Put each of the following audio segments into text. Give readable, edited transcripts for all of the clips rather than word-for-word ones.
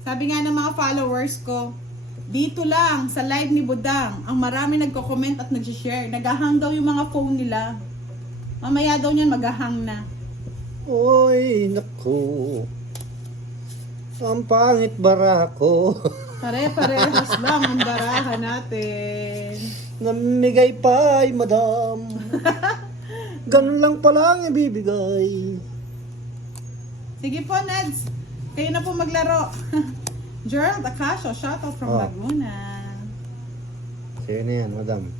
Sabi nga ng mga followers ko, dito lang sa live ni Budang, ang marami nagko-comment at nag-share. Nag-hang daw yung mga phone nila. Mamaya daw niyan mag-hang na. Oy, naku. Ang pangit bara ko. Pare-parehas lang ang baraha natin. Namigay pa ay madam. Ganun lang pala ang ibibigay. Sige po, Neds. Kayo na po maglaro. Gerald Acacio, shoutout from Oh. Laguna. Sino yan, madam?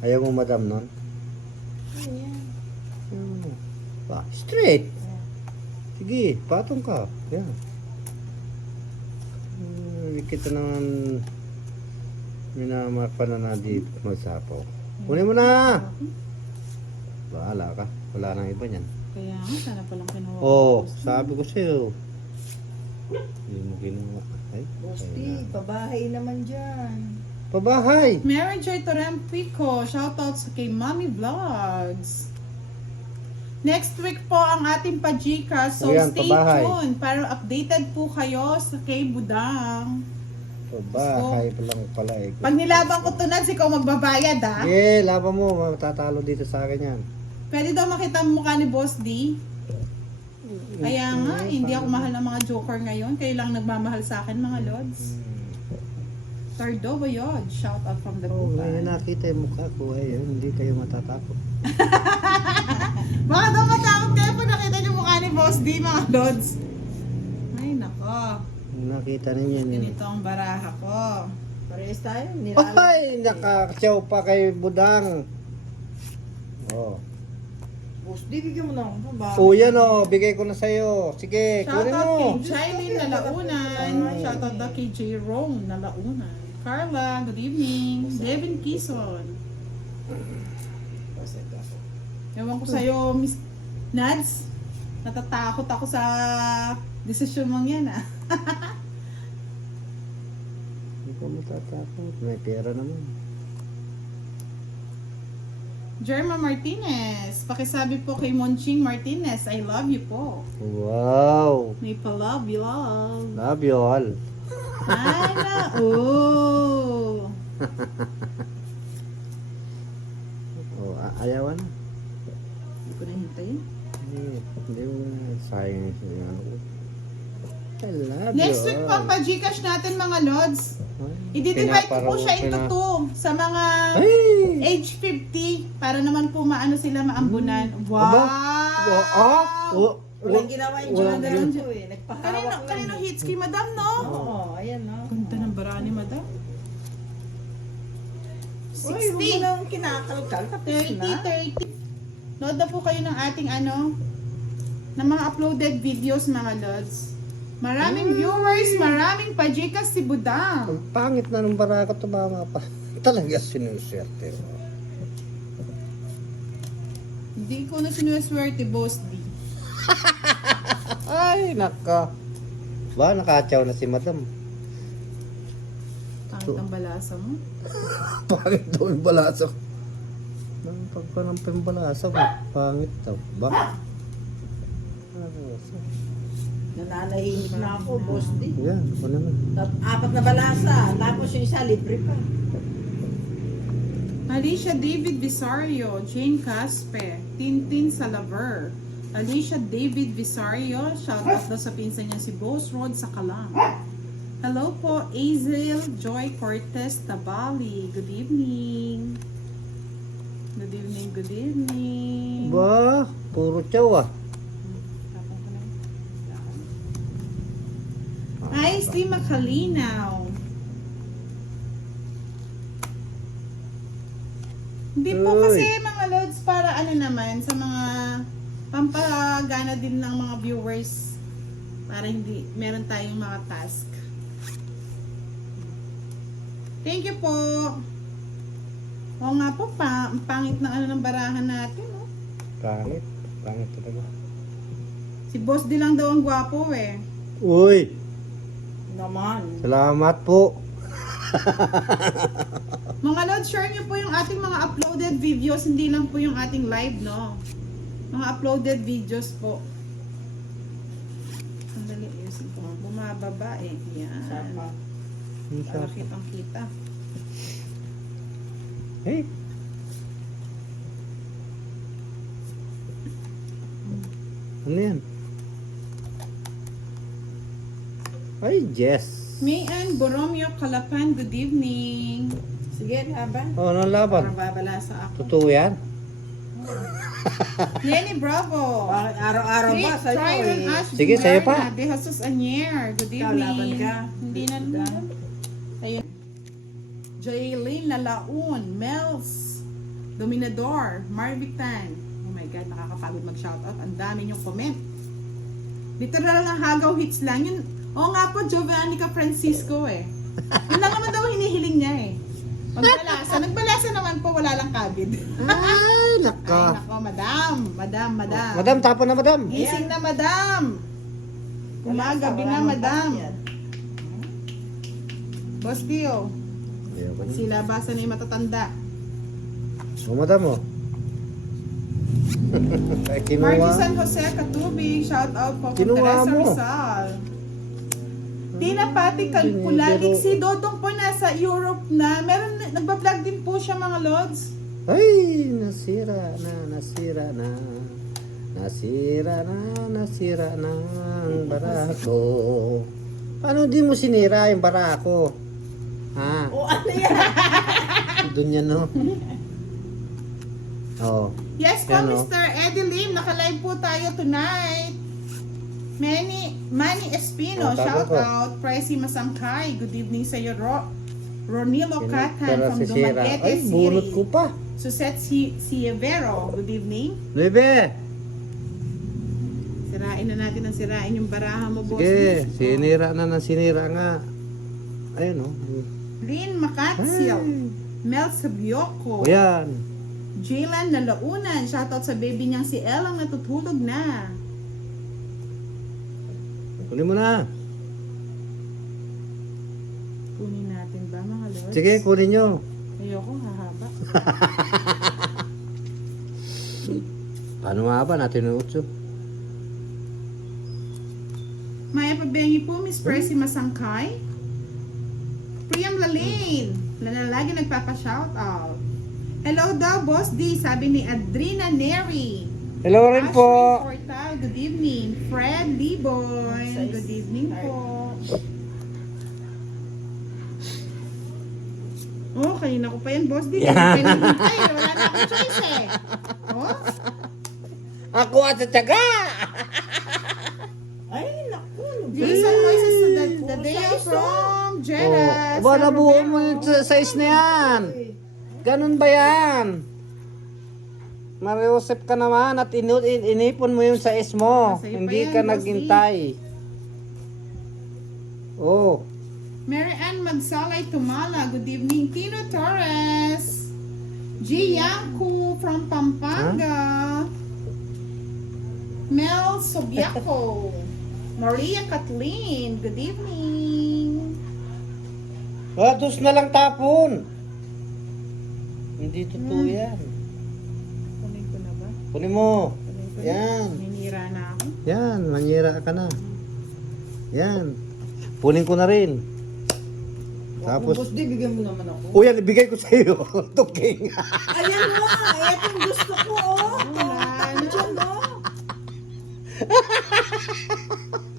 Ayaw mo madam nun? Ayan. Straight. Sige, patong ka. Yan. Kita naman minamarpa na dito magsapaw. Kunin mo na! Bahala ka. Wala nang iba niyan. Kaya nga, sana palang kinuha. Oh, sabi ko sa'yo. Hindi mo ginawa. Ay, Bosti, pabahay naman dyan. pabahay! Mary Joy Torempico, shoutout sa kay Mommy Vlogs. Next week po ang ating pajika, so Ayan, stay pabahay. tuned para updated po kayo sa kay Budang. Pabahay pa lang pala eh. Pag nilaban ko to, Nads, ikaw magbabayad ha. Eh, laban mo. Matatalo dito sa akin yan. Pwede daw makita ang mukha ni Boss D. Kaya nga, hindi ako mahal ng mga joker ngayon. Kayo lang nagmamahal sa akin, mga lods. Tardo Boyod, shout out from the Oh, ngayon Bukan. nakita yung mukha ko. Eh, hindi kayo matatakot. Baka daw matakot kayo pag nakita niyo mukha ni Boss D, mga lods. Ay, nako. Nakita ninyo yun. Ganito ang baraha ko. Parehas tayo. Nilalang. Ay, nakakasyaw pa kay Budang. Oh. Bosti, bigyan mo na ako. Pabahay. Oh, yan oh. Bigay ko na sa'yo. Sige, Shout kunin out mo. kay Jailin Nalaunan. Shout out daw kay J. Rome Nalaunan. Carla, good evening. Devin Kison. Ewan ko sa'yo, Miss Nads. Natatakot ako sa desisyon mong yan, ah. Hindi ko matatakot. May pera naman. Jerma Martinez. Pakisabi po kay Monching Martinez, I love you po. Wow. May pa-love you, love. Love you all. Ay na, oh. Oh, ayawan. Hindi ko na hintayin. Hindi mo na sayang yung ano ko. I love Next you week all. po ang pa-Gcash natin, mga lods. Ay, I-divide ko po pinaparang- siya into pina- 2 sa mga Ay! age 50 para naman po maano sila maambunan. Wow! Aba? Ah? Oh, Walang ginawa yung walang Jordan ginawa. ko eh. Nagpahawak Kanino hits kay Madam, no? Oo, ayan no. Ganda ng bara ni Madam. Uy, huwag mo 60, lang kinakalkal. Tapos 30, na. 30. Nood na po kayo ng ating ng mga uploaded videos, mga lods. Maraming viewers, maraming pajikas si Budang. Ang pangit na ng baraka, tumama pa. Talaga sinuswerte. Hindi ko na sinuswerte, Boss D. Ay, naka. Ba, nakatsaw na si madam. Pangit ang balasa mo. Pangit daw yung balasa. Nang pagpanampa yung balasa mo, pangit daw. Ba? Nananahimik na ako, Bosti. Yan, ako naman. 4 na balasa. Tapos yung isa, libre pa. Alicia David Visario, Jane Caspe, Tintin Salaver, Alicia David Visario, shoutout daw sa pinsan niya si Boss Rod sa Kalang. Hello po, Azel Joy Cortez Tabali. Good evening. Good evening, good evening. Ba, puro tsaw ah. Tapang ko na yun. Hi, Steve Makalinaw. Hindi po Uy. kasi mga lods para ano naman sa mga pampagana din ng mga viewers para hindi meron tayong mga task. Thank you po. Oo nga po, ang pangit na ano ng barahan natin. Oh. Pangit. Pangit talaga. Si Boss di lang daw ang gwapo eh. Uy, Naman. salamat po. Mga lods, share nyo po yung ating mga uploaded videos, hindi lang po yung ating live, no? Mga uploaded videos po. Sandali Sige, ayusin ko. Bumababa eh. Yan. Sapa. Para kitang kita. Hey. Ano yan? Ay, Jess. Mayan Boromeo Calapan, good evening. Sige, laban. Oh, anong laban? Parang babalasa ako. Totoo yan? Yenny Bravo. Bakit araw-araw ba Rick sa'yo Tryon eh? Ash Sige, sa'yo pa. Bugarna, De Jesus Anier, good Ikaw, laban evening. ka. Hindi na naman. Ayun. Jaylene Lalaun, Mels, Dominador, Marvitan. Oh my God, nakakapagod mag-shoutout. Ang dami niyong comment. Literal na hagaw hits lang. Yun, oo nga po, Jovannica Francisco eh. Yun lang naman daw hinihiling niya eh. Magbalasa. Nagbalasa naman po, wala lang kabid. Ay, Ay, naka. nako, madam. Madam, tapon na madam. Gising na, madam. Gabi na, madam. Boss Dio, Ayoko na. silabasan na yung matatanda. Oh, madam, oh. Ay, Marky kinuha. San Jose Katubig, shout out po kay Kinuha Teresa mo. Rizal. Tina Pati Kalpulalig, si Dodong po nasa Europe na. Meron, nagbablog din po siya mga lods. Ay, nasira na. Nasira na ang barako. Paano di mo sinira yung barako? Ha? O ano yan? Doon yan, no? Oh. Yes po, Yan, oh. Mr. Eddie Lim, naka-live po tayo tonight. Manny Espino, Oh, tago shout ko. out. Pricey Masangkay, good evening sa iyo, Ronilo Catan Pero from si Sira. Dumaguete Ay, bunot ko City. pa. Suset Sievero, good evening. Lebe. Sirain na natin ang sirain yung baraha mo, boss. Sige, sinira na sinira nga. Ayun, oh. Lynn Makatsil, Mel Sabioko, O yan. Jaylan Nalaunan, shoutout sa baby niyang si Elang natutulog na. Kunin mo na. Kunin natin ba mga lords? Sige, kunin nyo. Ayoko, hahaba. Paano nga ba natin yung utso? Maya Pabengi po, Miss Pricey Masangkay. Priam Lalane, na lagi nagpapa-shoutout. Hello daw, Boss D, sabi ni Adrina Neri. Hello rin po. Ashley Portal, good evening. Fred Liboy, good evening po. Oh, kanina ko pa yan, Boss D. Ay, wala na akong choice eh. Oh, Ako at sa tiyaga! Ay, naku. Jason Moises to the day from Jeddah. Aba, nabuo mo yung size na yan. Ganun ba yan? Mariusip ka naman at inipon mo yung size mo. Masaya pa Hindi yan, ka Boss D. naghintay. Oh. Mary Ann Magsalay Tumala, good evening. Tino Torres. G. Yanku from Pampanga. Mel Sobiaco. Maria Kathleen, good evening. Dos na lang tapon. Hindi totoo yan. Kunin ko na ba? Kunin mo. Kunin ko na. Yan. Ninira na ako. Yan, manyira ka na. Yan. Punin ko na rin. Tapos, Tapos, di, bigyan mo naman ako. o yan, ibigay ko sa iyo. Tuking. Ayan mo, etong gusto ko, oh. Wala na. Diyan, oh.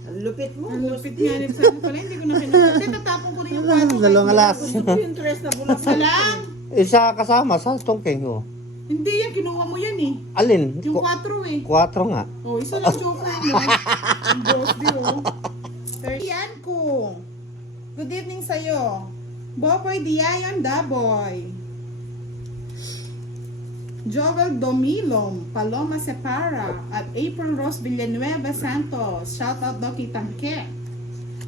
Ang lupit mo. Ang lupit nga ni Sam pala, hindi ko na kinukuha. Tatapon ko rin yung Ano, dalawang alas. Gusto ko yung dress na bulak. Salang! Isa kasama sa tungking ko. Hindi yan, kinuha mo yan eh. Alin? Yung 4 eh. 4 nga. Oh, isa lang joker mo. Ang boss di oh. Yan ko. Good evening sa'yo. Boboy Diayon Daboy. Joel Domilom, Paloma Separa, at April Rose Villanueva Santos. Shout out daw kay Tangke.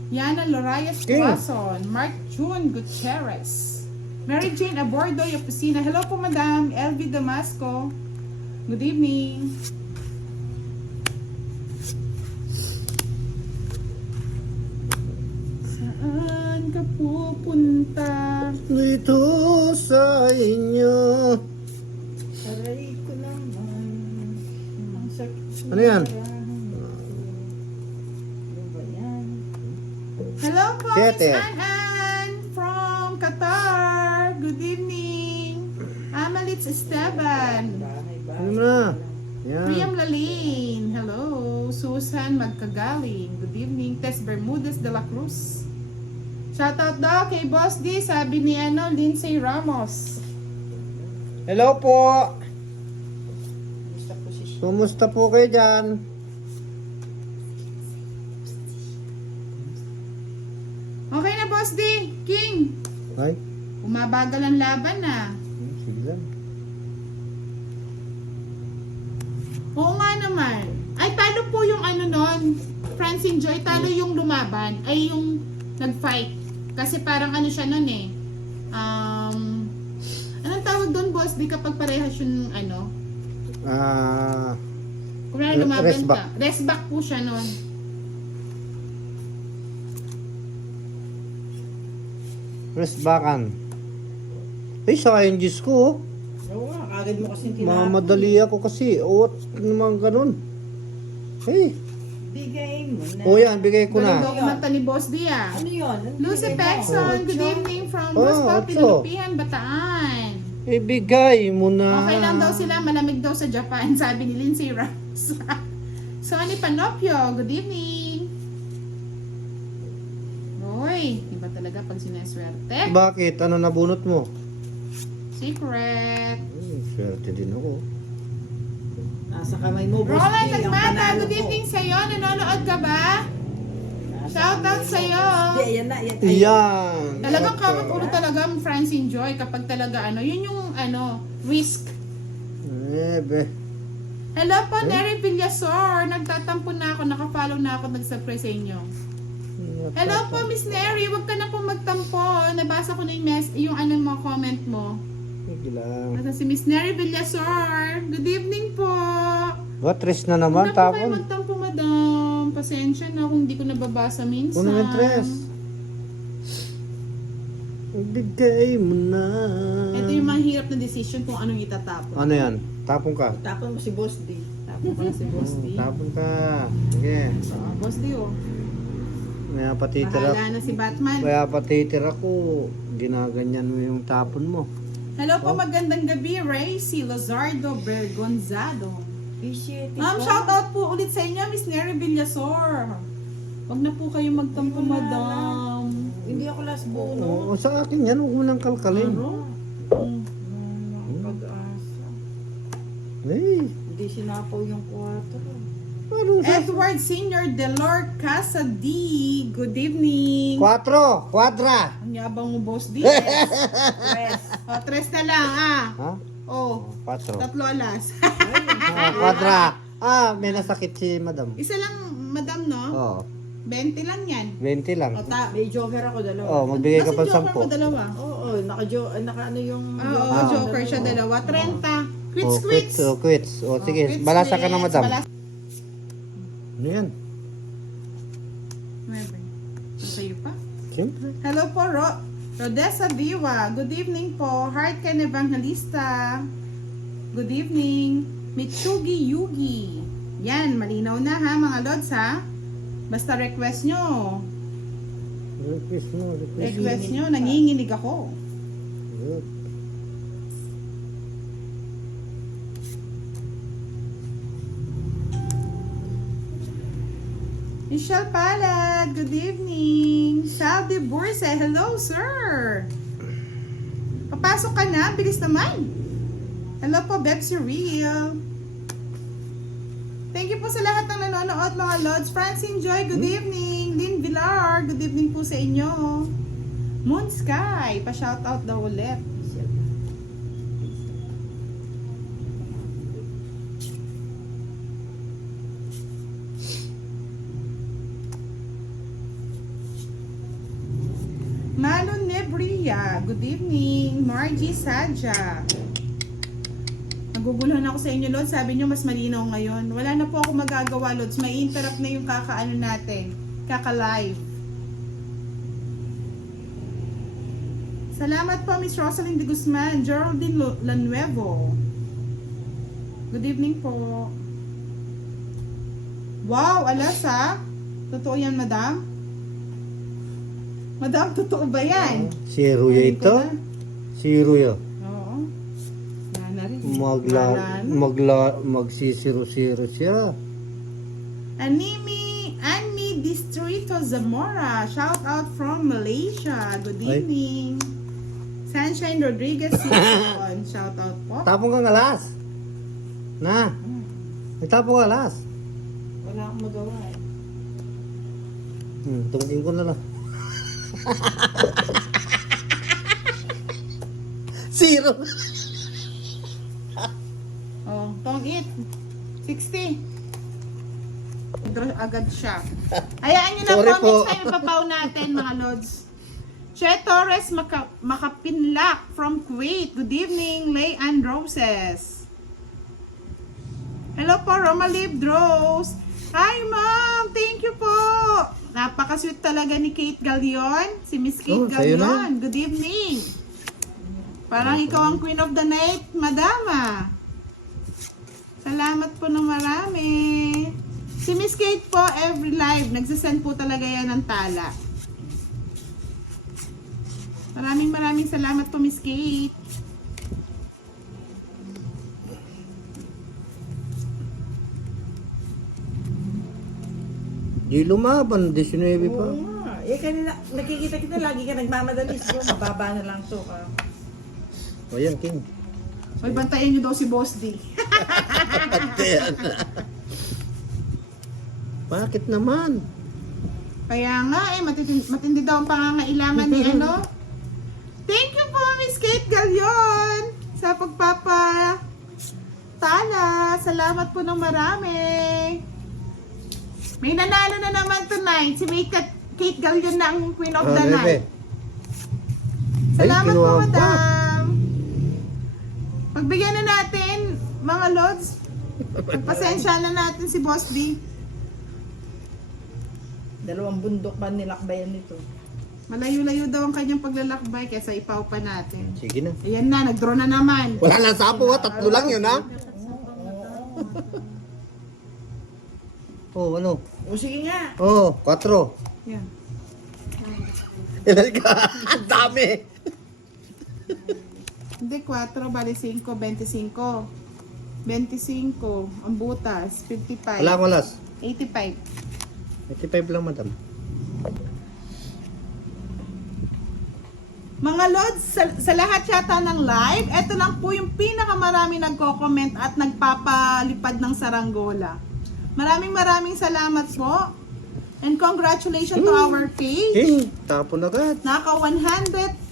Yana Lorayas King. Tuason, Mark June Gutierrez. Mary Jane Abordoy Opisina. Hello po, Madam. LV Damasco. Good evening. Saan ka pupunta? Dito sa inyo. Aray ko naman. Ang sakit. Ano yan? Ano ba yan? Hello po, Siyete. Miss Ann from Qatar. Good evening. Amalits Esteban. Ano na? Yan. Priam Lalin. Hello. Susan Magkagaling. Good evening. Tess Bermudez de la Cruz. Shoutout daw kay Boss D. Sabi ni Lindsay Ramos. Hello po. Gusto ko si Kumusta po kayo dyan? Okay na, Boss D. King. Ay, Umabagal ang laban na. sige lang. Oo nga naman. Ay, talo po yung nun. Francine Joy, talo yung lumaban. Ay, yung nag-fight. Kasi parang siya nun eh. Anong tawag doon, Boss? Di kapag parehas yung kung na lumaban Rest ka. back. Rest back po siya nun. Rest backan. Ay, sayang Diyos ko. Oh. Oo nga, kagad mo kasing tinapon. Mamadali ako kasi. O, naman ganun. Hey. Bigay mo na. O yan, bigay ko Galing na. daw kumanta ni Boss D ah. Ano yun? Lucy Bigay mo? Pexon, good Ocho? evening from Oh, Gusto, ocho. Pinunupihan, Bataan. Ibigay mo na. Okay lang daw sila, malamig daw sa Japan, sabi ni Lindsay Ramos. Sonny Panopio, good evening. Uy, iba talaga pag sinaswerte. Bakit? Ano nabunot mo? Secret. Swerte din ako. Nasa kamay mo, Boss Roland D, ang Nagmata, panalo good ko. evening sa'yo. Nanonood ka ba? Nasa Shoutout kamay mo. sa'yo. Hindi, ayan na. Ayan. Yan. Talagang kamot ulo talaga ang Francine Joy kapag talaga yun yung risk. Ebe. Hello po, Nery Villasor. Nagtatampo na ako, nakafollow na ako, nag-subscribe sa inyo. Hello po, Miss Nery. Huwag ka na po magtampo. Nabasa ko na yung mo, comment mo. Sige lang. Nasa si Miss Nery Villasor. Good evening po. What? Rest na Huwag naman, na po kayo tapon. magtampo, madam. Pasensya na kung hindi ko nababasa minsan. Kung naman tres. Ibigay mo na. Ito yung mahirap na decision kung anong itatapon. Ano yan? Tapon ka. Tapon mo si Boss D. Tapon ko na si Boss D. Tapon ka. Sige. Boss D, oh. Kaya patitira. Bahala na si Batman. Kaya patitira ko. Ginaganyan mo yung tapon mo. Hello po, magandang gabi, Racy Lazardo Bergonzado. Appreciate it. Ma'am, shoutout po ulit sa inyo, Miss Nery Villasor. Huwag na po kayo magtampo, madam. Hindi ako last bono. Oo, sa akin yan. Huwag mo nang kalkalin. Ano? Pag-asa. Hey. Hindi sinapaw yung 4. Anong sa... Edward Senior Delor Casa D. Good evening. 4. Quadra. Ang yabang mo, Boss D. Press. O, tres na lang, ah. Ha? Oh, 4. tatlo alas. Quadra. May nasakit si madam. Isa lang, madam, no? Oo. 20 lang yan. 20 lang. O, May joker ako, dalawa. Oh, magbigay ka Kasi pa joker 10. mo dalawa. Oo, naka ano yung... Oo, joker siya dalawa. 30. Quits, Oh, quits. quits. Oh, quits. Oh, sige. quits, Balasa ka na, quits. madam. Balasa. Ano yan? Sa'yo pa? Siyempre. Hello po, Rodessa Diwa. Good evening po. Heart Ken Evangelista. Good evening. Mitsugi Yugi. Yan, malinaw na ha mga lods ha. Basta request nyo. Request mo. Request nyo, nanginginig ako. Good. Michelle Palad, good evening. Saldi Burse, hello sir. Papasok ka na, bilis naman. Hello po, Bebsy Real. Thank you po sa lahat ng nanonood mga lods. Francine Joy, good evening. Lynn Villar, good evening po sa inyo. Moon Sky, pa-shoutout daw ulit. Malon Nebria, good evening. Margie Sadja. Naguguluhan ako sa inyo, Lods. Sabi nyo, mas malinaw ngayon. Wala na po ako magagawa, Lods. May interrupt na yung kakaano natin. Kaka-live. Salamat po, Miss Rosalind de Guzman. Geraldine Lanuevo. Good evening po. Wow, alas ha? Totoo yan, madam? Madam, totoo ba yan? Si Ruya Kunin ko ito? na. Si Ruya. Oo. Wala na rin. Wala na. Magsisiro-siro siya. Annie Distrito Zamora. Shout out from Malaysia. Good Ay. evening. Sunshine Rodriguez Sison. Shout out po. Tapong kang alas. Na. Nagtapong alas. Wala akong magawa eh. Tungin ko na lang. Zero. Oh, tong it. 60. Draw agad siya. Hayaan nyo na Sorry po. po. Next time ipapaw natin mga lods. Che Torres Makapinlak from Kuwait. Good evening, Lay and Roses. Hello po, Romalib Rose. Hi ma'am, thank you po. Napaka-sweet talaga ni Kate Galion. Si Miss Kate sa'yo na. Galion. Good evening. Parang ikaw ang queen of the night, madama. Salamat po ng marami. Si Miss Kate po, every live, nagsasend po talaga yan ng tala. Maraming salamat po, Miss Kate. Di lumaban, 19 pa. Oo nga. Eh, kanina, nakikita kita, lagi ka nagmamadali. So, mababa na lang to. O yan, King. Hoy, bantayan niyo daw si Boss D. Bakit naman? Kaya nga matindi daw ang pangangailangan ni ano. Thank you po, Miss Kate Galion, sa pagpapa tala. Salamat po ng marami. May nanalo na naman tonight. Si May Kate Galion na ang queen of the night. Salamat po, kinuha pa. madam. Pagbigyan na natin, mga lods. Pagpasensya na natin si Boss B. Dalawang bundok ba nilakbayan nito? Malayo-layo daw ang kanyang paglalakbay kesa ipaw pa natin. Sige na. Ayan na, nag-draw na naman. Wala na sapo, ha? Tatlo lang yun, ha? Oh, ano? O sige nga. Oh, 4. Yan. Ilan ka? Ang dami. Hindi, 4, bali 5, 25. 25, ang butas, 55. Wala akong alas. 85. 85 lang, madam. Mga lods, sa lahat yata ng live, eto lang po yung pinakamarami nagko-comment at nagpapalipad ng saranggola. Maraming salamat po. And congratulations to our Kate. King, tapon agad. Naka 100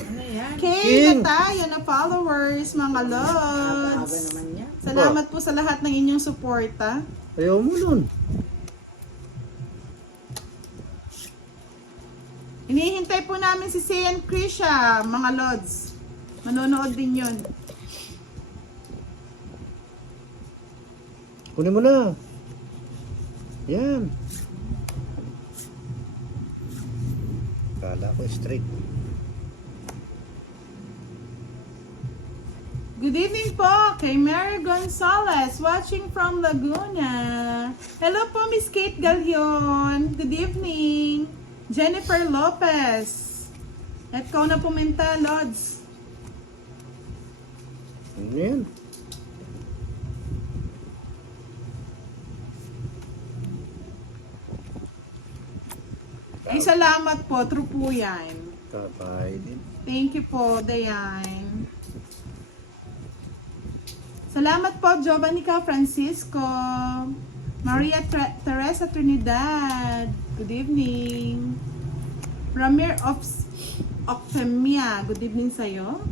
Ano yan? K King. na tayo na followers, mga Haba lods. naman yan. Salamat po sa lahat ng inyong suporta. Ayaw mo nun. Hinihintay po namin si Sian Krisha, mga lods. Manonood din yun. Kunin mo na. Yan. Kala ko straight. Good evening po kay Mary Gonzalez, watching from Laguna. Hello po, Miss Kate Galion. Good evening. Jennifer Lopez. At ikaw na pumunta, Lods. Ano yan? Ay, salamat po. True po yan. Kapay din. Thank you po, Dayan. Salamat po, Jovanica Francisco. Maria Teresa Trinidad. Good evening. Ramir Optemia. Good evening sa'yo.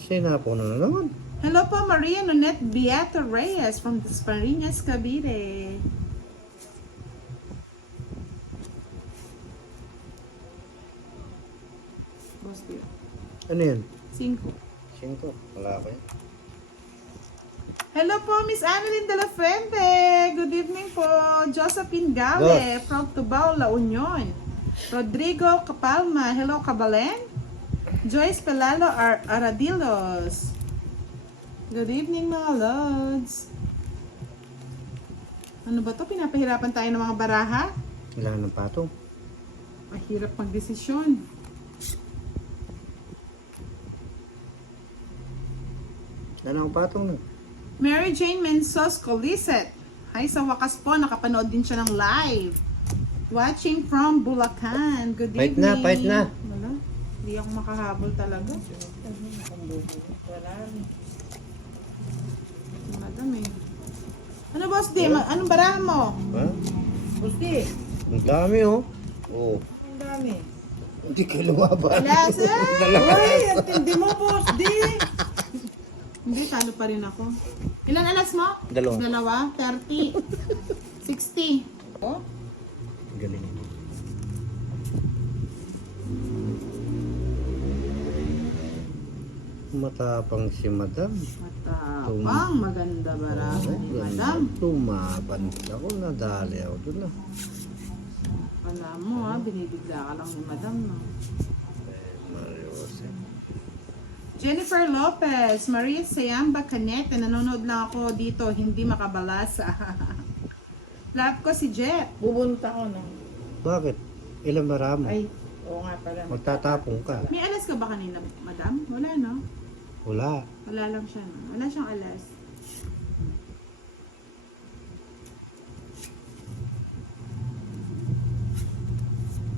Sinapo na naman. Hello po, Maria Nonette Beata Reyes from Sparinas, Cavite. Boss dear. Ano yan? 5. 5. Wala ko yan. Hello po, Miss Annalyn de la Fuente. Good evening po. Josephine Gale from Tubao, La Union. Rodrigo Capalma. Hello, Cabalen. Joyce Pelalo Aradilos. Good evening, mga lods. Ano ba to? Pinapahirapan tayo ng mga baraha? Wala ng patong. Mahirap magdesisyon. Ano ang patong na? Mary Jane Mensos Coliset. Hi, sa wakas po, nakapanood din siya ng live. Watching from Bulacan. Good Fight evening. na, fight na. Wala. Hindi ako makahabol talaga. Wala. Madam eh. Ano boss D? Anong barahan mo? Ha? Busti, Ang dami oh. Oo. ang dami. Hindi ka lumaban. Alas eh! Uy, ang tindi mo, Busti. Hindi, talo pa rin ako. Ilan alas mo? Dalawa. 30. 60. Oh? Galing. Matapang si madam. Matapang. Maganda barahan ni madam. Tumaban. Ako nadali ako doon na. Alam mo ha, binibigla ka lang ni madam no? Mario Jose. Jennifer Lopez, Maria Sayamba Canete, nanonood lang ako dito, hindi makabalasa. Love ko si Jet. Bubunta ko na. Bakit? Ilang maramo? Ay, oo nga pala. Magtatapong ka. May alas ka ba kanina, madam? Wala no? Wala. Wala lang siya no? Wala siyang alas.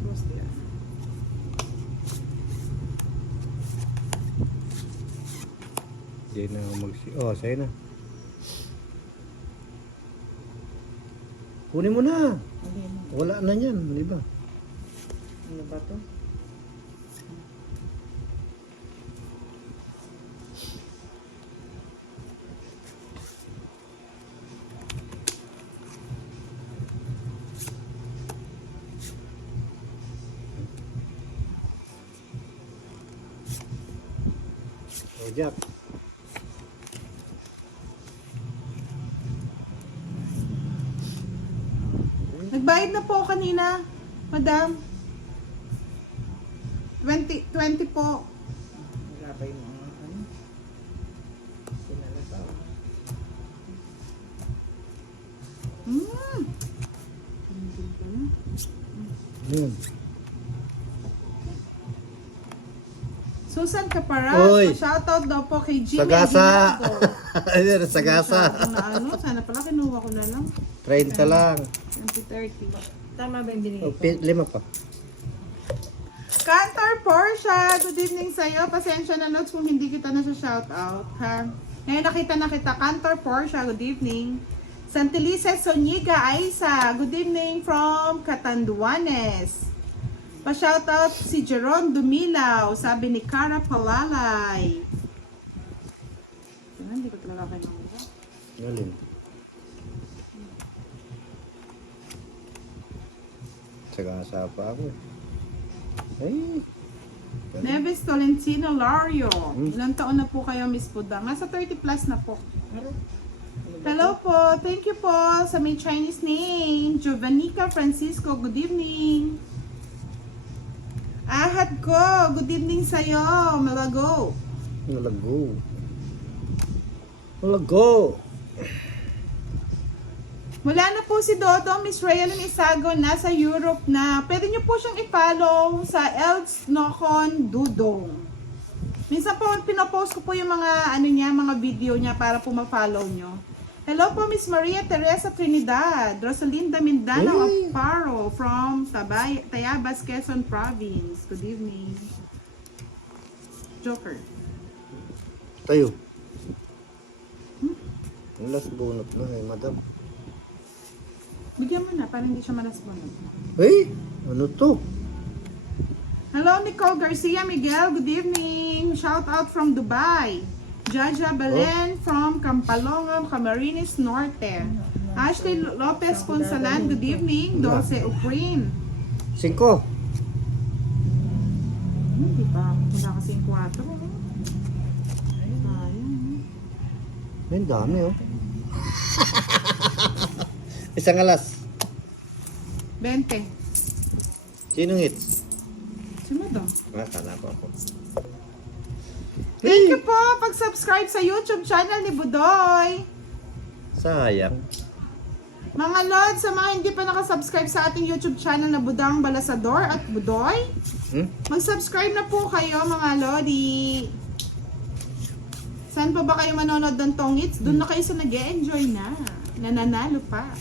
Basta yan. Hindi na ako Oh, sa'yo na. Kunin mo na. Hindi na. Wala na yan, di ba? Ano ba to? Oh, Jack. Nagbayad na po kanina, madam. 20 po. Wala pa yung mga ano. Sinalasaw. Hindi ka na. Yun. Susan Caparas, Oy! shoutout daw po kay Jimmy Sagasa. Aguinaldo. Ayun, sagasa. Masyado na ano, sana pala kinuha ko na lang. 30 lang. 2030. Tama ba yung binigay Oh, ko? 5 pa. Cantor Portia, good evening sa'yo. Pasensya na notes kung hindi kita na sa shoutout, ha? Ngayon nakita na kita. Cantor Portia, good evening. Santelices Soniga Aisa, good evening from Catanduanes. Pa-shoutout si Jeron Dumilaw, sabi ni Cara Palalay. Hindi ko talaga kayo nangyawa. Galing. Sagasa pa ako. Ay. Neves Tolentino Lario. Ilang taon na po kayo, Miss Budang? Nasa 30 plus na po. Hello po. Thank you po sa may Chinese name. Jovanika Francisco, good evening. Ahad ko, good evening sa'yo. Malago. Malago. Malago. Wala na po si Dodo, Miss Raylin Isago, nasa Europe na. Pwede niyo po siyang i-follow sa Els Nocon Dudong. Minsan po, pinopost ko po yung mga, ano niya, mga video niya para po ma-follow niyo. Hello po, Miss Maria Teresa Trinidad, Rosalinda Mindano of Paro from Tayabas, Quezon Province. Good evening. Joker. Tayo. Ang last bunot na eh, madam. Bigyan mo na, para hindi siya malasbonan. Hey, ano to? Hello, Nicole Garcia Miguel. Good evening. Shout out from Dubai. Jaja Balen from Campalongan, Camarines Norte. Ashley Lopez Ponsalan. Good evening. Dulce Uprin. 5. Hindi pa. Wala kasing 4. Sayang. Ang dami oh. Isang alas. 20. Sinong hits? Sino daw? Kala ko ako. Thank you po pag-subscribe sa YouTube channel ni Budoy. Sayang. Mga Lord, sa mga hindi pa nakasubscribe sa ating YouTube channel na Budang Balasador at Budoy, mag-subscribe na po kayo mga Lodi. Saan pa ba kayo manonood ng tongits? Doon na kayo sa nag-e-enjoy na. Nananalo pa.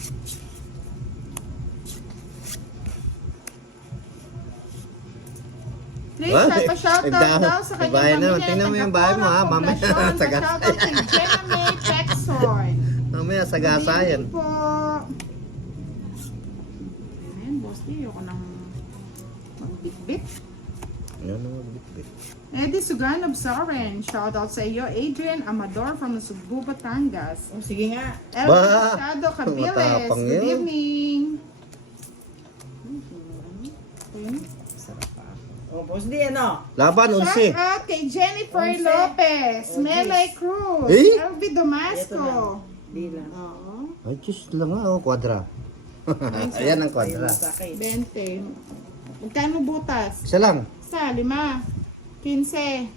Trisha, pa-shoutout daw sa kanyang bahay naman. pamilya. Tingnan mo yung bahay mo, ha? Mamaya sagas. Pa-shoutout kay Jenna May Pexon. Mamaya sagasayan. Good evening po. Ayan, boss, di ako nang magbitbit. Yan ang magbitbit. Eddie Suganov Soren, shoutout sa iyo. Adrian Amador from Nasugbu, Batangas. Oh, sige nga. Elvin Ba! Machado Capiles, Matapang good yun. evening. Sarap pa ako. Oh, boss di ano? Laban, Shout unsi. out kay Jennifer Onse. Lopez, Onse. Melay Cruz, Eh? Elvi Ito Damasco. na. Di lang. Oo. Ay, just lang nga, oh, kwadra. Ayan ang Ay, kwadra. masakit. 20. Magkano butas? Isa lang. Sa 5. 15.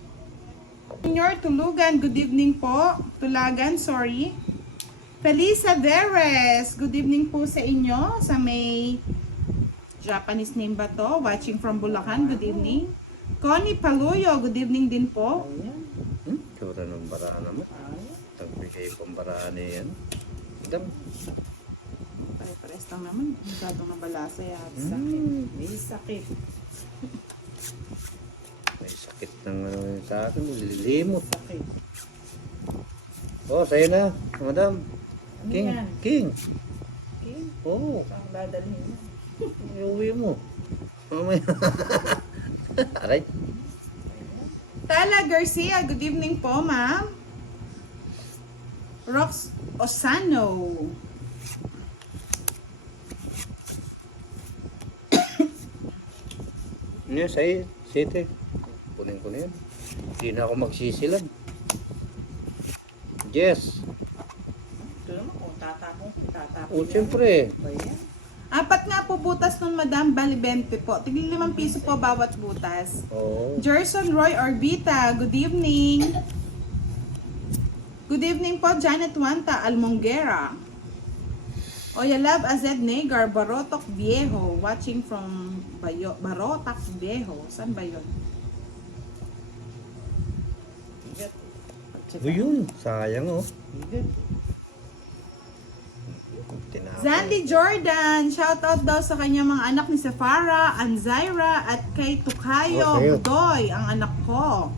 Senior Tulugan, good evening po. Tulagan, sorry. Felisa Veres, good evening po sa inyo. Sa may Japanese name ba to? Watching from Bulacan, good evening. Connie Paluyo, good evening din po. Ayan. Sura ng baraan naman. Ayan. Nagbigay pang baraan yan. Dam. Pare-pares lang naman. Masyadong nabalasa yata. Sakit. May sakit. May sakit ng sa akin. Lilimot. Sakit. Oh, sa'yo na, madam. Ano King. yan? King. Okay. Oh, Saan dadalhin mo? iuwi mo. Mamaya. Aray. Tala Garcia, good evening po, ma'am. Rox Osano. Ano yun, sa'yo? Sete. Kunin ko na yun. Hindi na ako magsisilag. Yes. Ito naman kung tatapon. Tatapon. Oh, yan. siyempre. Ba yan? 4 nga po butas nun, madam. Bali 20 po. Tigil 5 piso po bawat butas. Oo. Jerson Roy Orbita, good evening. Good evening po, Janet Wanta Almonguera. Oyalab Azed Negar, Barotok Viejo, watching from Barotac Viejo. Saan ba yun? Bigat. O yun, sayang oh. Bigat. Tinapon. Zandy Jordan, shoutout daw sa kanya mga anak ni Safara, Anzaira, at kay Tukayo Okay. Budoy, ang anak ko.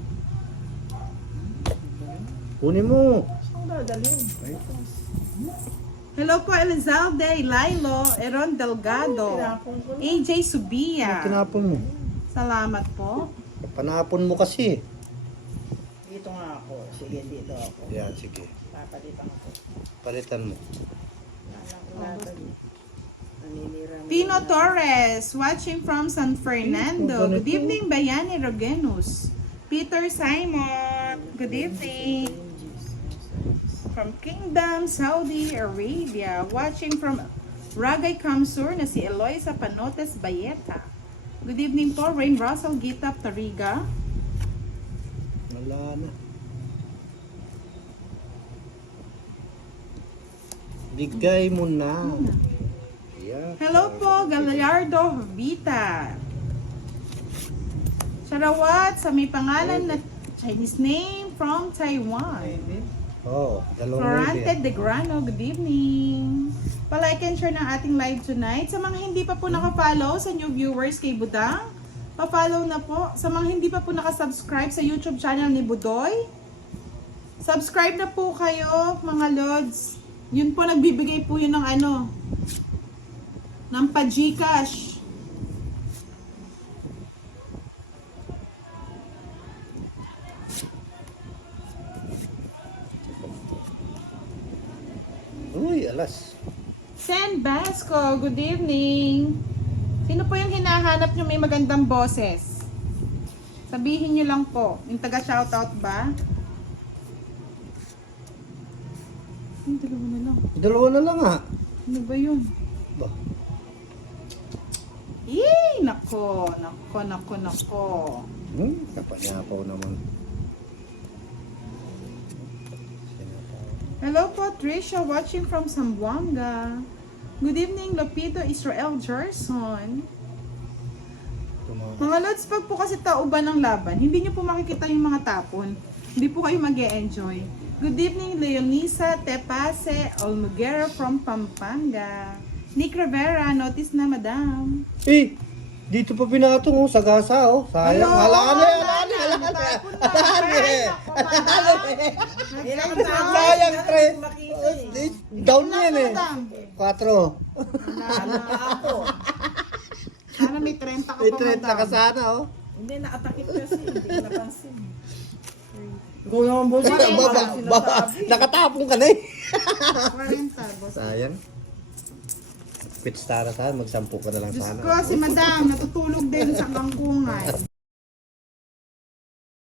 Kunin mo. Saan dadalhin? Hello po, Elizalde, Lilo, Eron Delgado, Tinapon ko na. AJ Subia. Tinapon mo. Salamat po. Panapon mo kasi. Dito nga ako. Sige, dito ako. Yan, sige. Papalitan ako. Palitan mo. Naninira mo. Tino Torres, watching from San Fernando. Good evening, Bayani Rogenus. Peter Simon, good evening. From Kingdom, Saudi Arabia. Watching from Ragay Kamsur na si Eloisa Panotes Bayeta. Good evening po, Rain Russell Gitap Tariga. Wala na. Bigay mo na. Yan. Hello po, Gallardo Vita. Sarawat sa may pangalan na Chinese name from Taiwan. Oh, dalawang Florante ulit. De Grano, good evening. Palike and share ng ating live tonight. Sa mga hindi pa po naka-follow sa new viewers kay Budang, pa-follow na po. Sa mga hindi pa po naka-subscribe sa YouTube channel ni Budoy, subscribe na po kayo mga Lods. Yun po, nagbibigay po yun ng ano, ng pa-Gcash. Uy, alas. Sen Basco, good evening. Sino po yung hinahanap nyo may magandang boses? Sabihin nyo lang po. Yung taga-shoutout ba? Yung dalawa na lang. Dalawa na lang ha. Ano ba yun? Ba? Yee! Nako, nako, nako, nako. Kapanyapaw naman. Hello po, Trisha, watching from Zamboanga. Good evening, Lopito Israel Gerson. Mga Lods, pag po kasi tauban ng laban, hindi nyo po makikita yung mga tapon. Hindi po kayo mag-e-enjoy. Good evening, Leonisa Tepase Olmuguera from Pampanga. Nick Rivera, notice na madam. Eh, dito pa pinatong oh, sagasa oh. Sayang. Hello, Halaan na yan. halaan na. Halaan na. Tapon na. Halaan na. Ay, naku, Halaan madam. na. Sayang, tre. Makita eh. Down na yan eh. Madam. 4. Ano ako? Sana may 30 ka May pa, 30 ka madam. sana oh. Hindi, nakatakip kasi. Hindi ko napansin. Go naman, boss. Nakatapong ka na eh. 40, boss. Sayang. Pitstara sana, magsampu ka na lang Diyos sana. ko, si madam, natutulog din sa kangkungan.